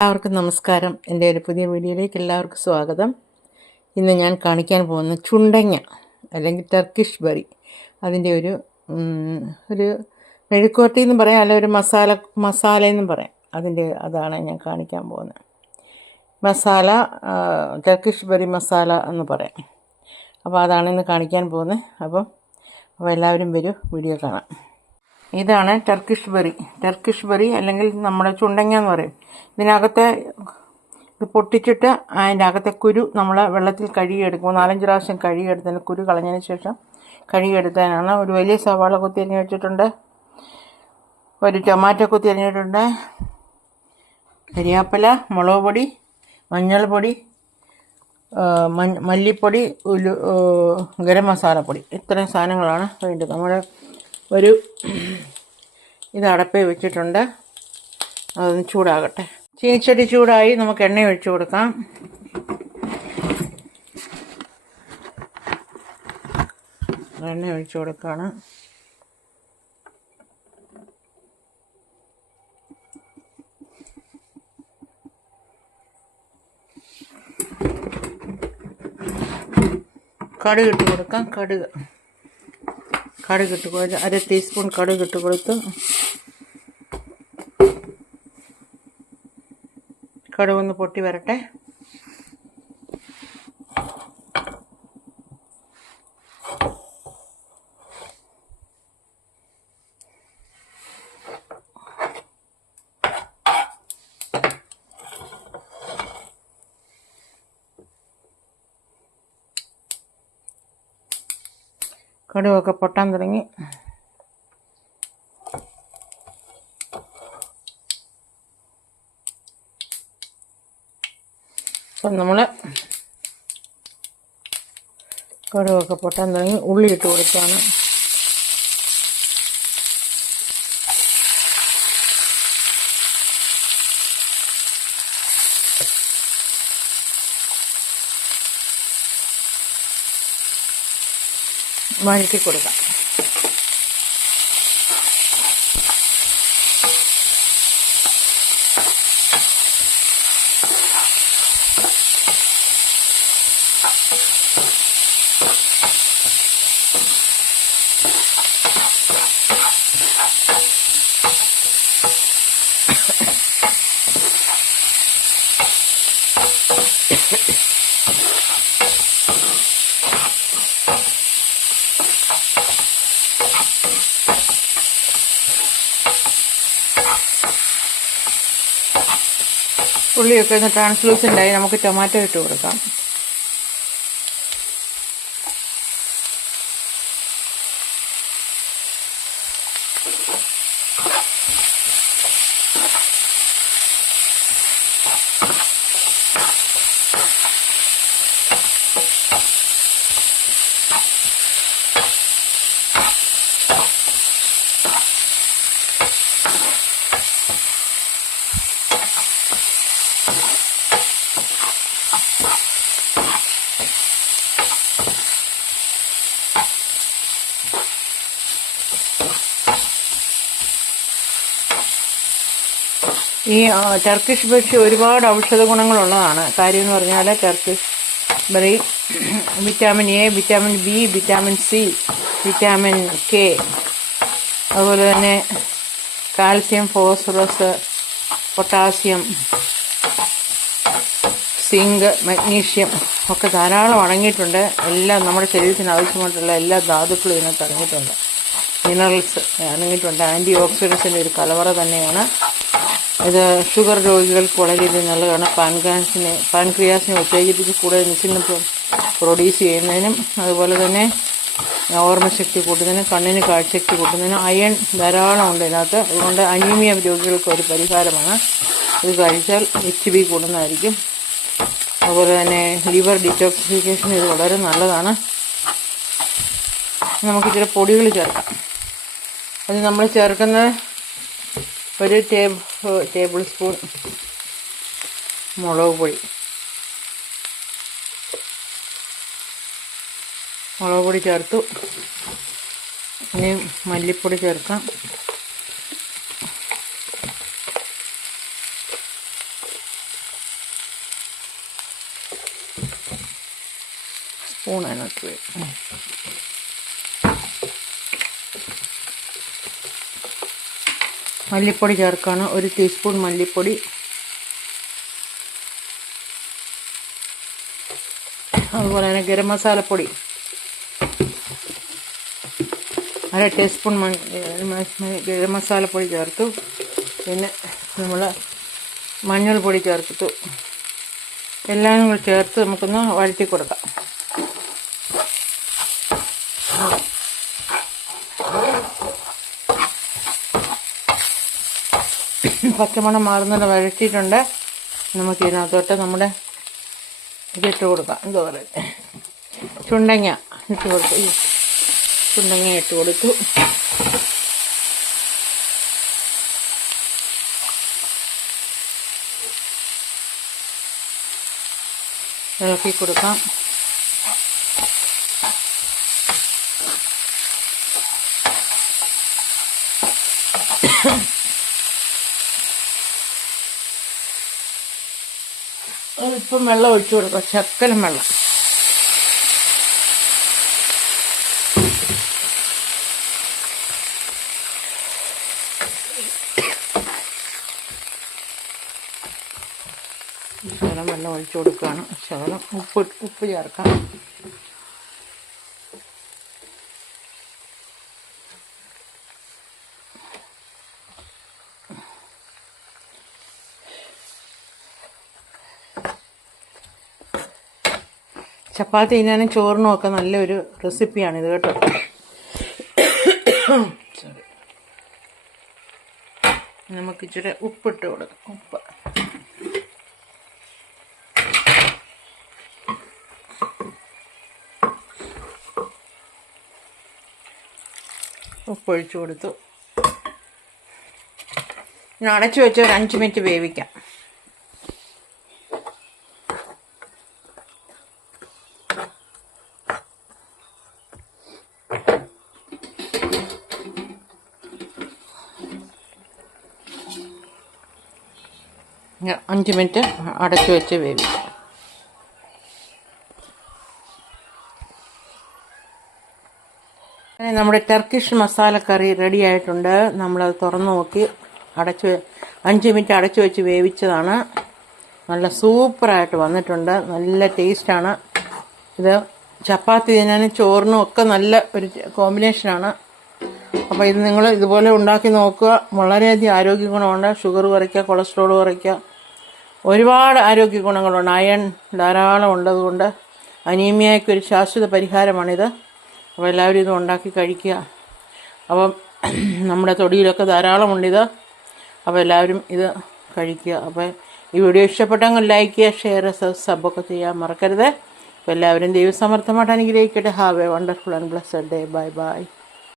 എല്ലാവർക്കും നമസ്കാരം. എൻ്റെ ഒരു പുതിയ വീഡിയോയിലേക്ക് എല്ലാവർക്കും സ്വാഗതം. ഇന്ന് ഞാൻ കാണിക്കാൻ പോകുന്ന ചുണ്ടങ്ങ അല്ലെങ്കിൽ ടർക്കിഷ് ബറി, അതിൻ്റെ ഒരു മെഴുക്കുവരട്ടി എന്നും പറയാം, അല്ല ഒരു മസാല എന്നും പറയാം. അതാണ് ഞാൻ കാണിക്കാൻ പോകുന്നത്. മസാല ടർക്കിഷ് ബറി മസാല എന്ന് പറയാം. അപ്പോൾ അതാണ് ഇന്ന് കാണിക്കാൻ പോകുന്നത്. അപ്പോൾ എല്ലാവരും വരും, വീഡിയോ കാണാം. ഇതാണ് ടർക്കിഷ് ബറി അല്ലെങ്കിൽ നമ്മുടെ ചുണ്ടങ്ങ എന്ന് പറയും. ഇതിനകത്തെ ഇത് പൊട്ടിച്ചിട്ട് അതിൻ്റെ അകത്തെ കുരു നമ്മൾ വെള്ളത്തിൽ കഴുകിയെടുക്കും. 4-5 പ്രാവശ്യം കഴുകിയെടുത്തതിന് കുരു കളഞ്ഞതിന് ശേഷം കഴുകിയെടുത്തതിനാണ്. ഒരു വലിയ സവാള കുത്തി അരിഞ്ഞ് വെച്ചിട്ടുണ്ട്, ഒരു ടൊമാറ്റോ കുത്തി അരിഞ്ഞിട്ടുണ്ട്, കരിയാപ്പില, മുളക് പൊടി, മഞ്ഞൾപ്പൊടി, മല്ലിപ്പൊടി, ഗരം മസാലപ്പൊടി, ഇത്രയും സാധനങ്ങളാണ് വേണ്ടത്. ഇത് അടപ്പേ വെച്ചിട്ടുണ്ട്, അതൊന്ന് ചൂടാകട്ടെ. ചീനിച്ചട്ടി ചൂടായി, നമുക്ക് എണ്ണ ഒഴിച്ചു കൊടുക്കാം. എണ്ണ ഒഴിച്ചു കൊടുക്കുകയാണ്. കടുക് ഇട്ട് കൊടുക്കാം. കടുക് ഇട്ട് കൊടുത്ത് 1/2 ടീസ്പൂൺ കടുക് ഇട്ട് കൊടുത്ത് കടുകൊന്ന് പൊട്ടി വരട്ടെ. കടുകൊക്കെ പൊട്ടാൻ തുടങ്ങി. അപ്പം നമ്മൾ കടുകൊക്കെ പൊട്ടാൻ തുടങ്ങി. ഉള്ളി ഇട്ട് കൊടുക്കുകയാണ്. വഴറ്റി കൊടുക്കാം. ഉള്ളിയൊക്കെ ഒന്ന് ട്രാൻസ്ലൂസൻ്റായി നമുക്ക് ടൊമാറ്റോ ഇട്ട് കൊടുക്കാം. ഈ ടർക്കിഷ് ബറി ഒരുപാട് ഔഷധ ഗുണങ്ങളുള്ളതാണ്. കാര്യം എന്ന് പറഞ്ഞാൽ Turkish berry vitamin A, vitamin B, vitamin C, vitamin K, അതുപോലെ തന്നെ calcium, phosphorus, potassium, zinc, magnesium ഒക്കെ ധാരാളം അടങ്ങിയിട്ടുണ്ട്. എല്ലാം നമ്മുടെ ശരീരത്തിന് ആവശ്യമായിട്ടുള്ള എല്ലാ ധാതുക്കളും ഇതിനകത്ത് അടങ്ങിയിട്ടുണ്ട്. മിനറൽസ് അടങ്ങിയിട്ടുണ്ട്. ആൻറ്റി ഓക്സിഡൻസിൻ്റെ ഒരു കലവറ തന്നെയാണ് ഇത്. ഷുഗർ രോഗികൾക്ക് വളരെയധികം നല്ലതാണ്. പാൻക്രിയാസിനെ ഉത്തേജിപ്പിച്ച് കൂടുതൽ ഇൻസുലിൻ പ്രൊഡ്യൂസ് ചെയ്യുന്നതിനും, അതുപോലെ തന്നെ ഓർമ്മശക്തി കൂട്ടുന്നതിനും, കണ്ണിന് കാഴ്ചശക്തി കൂട്ടുന്നതിനും അയൺ ധാരാളം ഉണ്ട് ഇതിനകത്ത്. അതുകൊണ്ട് അനീമിയ രോഗികൾക്ക് ഒരു പരിഹാരമാണ്. ഇത് കഴിച്ചാൽ HB കൂടുന്നതായിരിക്കും. അതുപോലെ തന്നെ ലിവർ ഡീറ്റോക്സിഫിക്കേഷൻ ഇത് വളരെ നല്ലതാണ്. നമുക്ക് ചില പൊടികൾ ചേർക്കാം. അത് നമ്മൾ ചേർക്കുന്നത് 1 ടേബിൾ സ്പൂൺ മുളക് പൊടി ചേർത്തു. ഇനി മല്ലിപ്പൊടി ചേർക്കാം. സ്പൂൺ അതിനകത്ത് വേണം. മല്ലിപ്പൊടി ചേർക്കാണ്. 1 ടീസ്പൂൺ മല്ലിപ്പൊടി, അതുപോലെ തന്നെ ഗരം മസാലപ്പൊടി 1/2 ടീസ്പൂൺ ഗരം മസാലപ്പൊടി ചേർത്തു. പിന്നെ നമ്മൾ മഞ്ഞൾപ്പൊടി ചേർത്തു. എല്ലാം കൂടി ചേർത്ത് നമുക്കൊന്ന് വഴറ്റി കൊടുക്കാം. പച്ചമണം മാറുന്നത് വഴറ്റിയിട്ടുണ്ട്. നമുക്ക് ഇതിനകത്തോട്ട് നമ്മുടെ ഇതിട്ട് കൊടുക്കാം. എന്താ പറയുക, ചുണ്ടങ്ങ ഇട്ട് കൊടുത്തു. ചുണ്ടങ്ങ ഇട്ട് കൊടുത്തു. ഇളക്കി കൊടുക്കാം. ഇപ്പം വെള്ളം ഒഴിച്ചു കൊടുക്കാം, ശക്കലം വെള്ളം. ശകലം വെള്ളം ഒഴിച്ചു കൊടുക്കുകയാണ്. ശകലം ഉപ്പ് ചേർക്കാം. ചപ്പാത്തി തിന്നാനും ചോറിനും ഒക്കെ നല്ലൊരു റെസിപ്പിയാണിത് കേട്ടോ. നമുക്ക് ഇച്ചിരി ഉപ്പിട്ട് കൊടുക്കാം. ഉപ്പൊഴിച്ചു കൊടുത്തു. ഇനി അടച്ചു വെച്ച് ഒരു 5 മിനിറ്റ് വേവിക്കാം. ഇനി 5 മിനിറ്റ് അടച്ചു വെച്ച് വേവിക്കാം. നമ്മുടെ ടർക്കിഷ് മസാല കറി റെഡി ആയിട്ടുണ്ട്. നമ്മളത് തുറന്ന് നോക്കി 5 മിനിറ്റ് അടച്ചു വെച്ച് വേവിച്ചതാണ്. നല്ല സൂപ്പറായിട്ട് വന്നിട്ടുണ്ട്. നല്ല ടേസ്റ്റാണ്. ഇത് ചപ്പാത്തി തിന്നാനും ചോറിനും ഒക്കെ നല്ല ഒരു കോമ്പിനേഷനാണ്. അപ്പോൾ ഇത് നിങ്ങൾ ഇതുപോലെ ഉണ്ടാക്കി നോക്കുക. വളരെയധികം ആരോഗ്യ ഗുണമുണ്ട്. ഷുഗർ കുറയ്ക്കുക, കൊളസ്ട്രോൾ കുറയ്ക്കുക, ഒരുപാട് ആരോഗ്യ ഗുണങ്ങളുണ്ട്. അയൺ ധാരാളം ഉള്ളതുകൊണ്ട് അനീമിയയ്ക്ക് ഒരു ശാശ്വത പരിഹാരമാണിത്. അപ്പോൾ എല്ലാവരും ഇത് ഉണ്ടാക്കി കഴിക്കുക. അപ്പം നമ്മുടെ തൊടിയിലൊക്കെ ധാരാളമുണ്ടിത്. അപ്പോൾ എല്ലാവരും ഇത് കഴിക്കുക. അപ്പോൾ ഈ വീഡിയോ ഇഷ്ടപ്പെട്ടെങ്കിൽ ലൈക്ക് ചെയ്യുക, ഷെയർ, സബ്ബൊക്കെ ചെയ്യാൻ മറക്കരുത്. അപ്പോൾ എല്ലാവരും ദൈവസമർത്ഥമായിട്ട് അനുഗ്രഹിക്കട്ടെ. Have A wonderful and blessed day. Bye bye.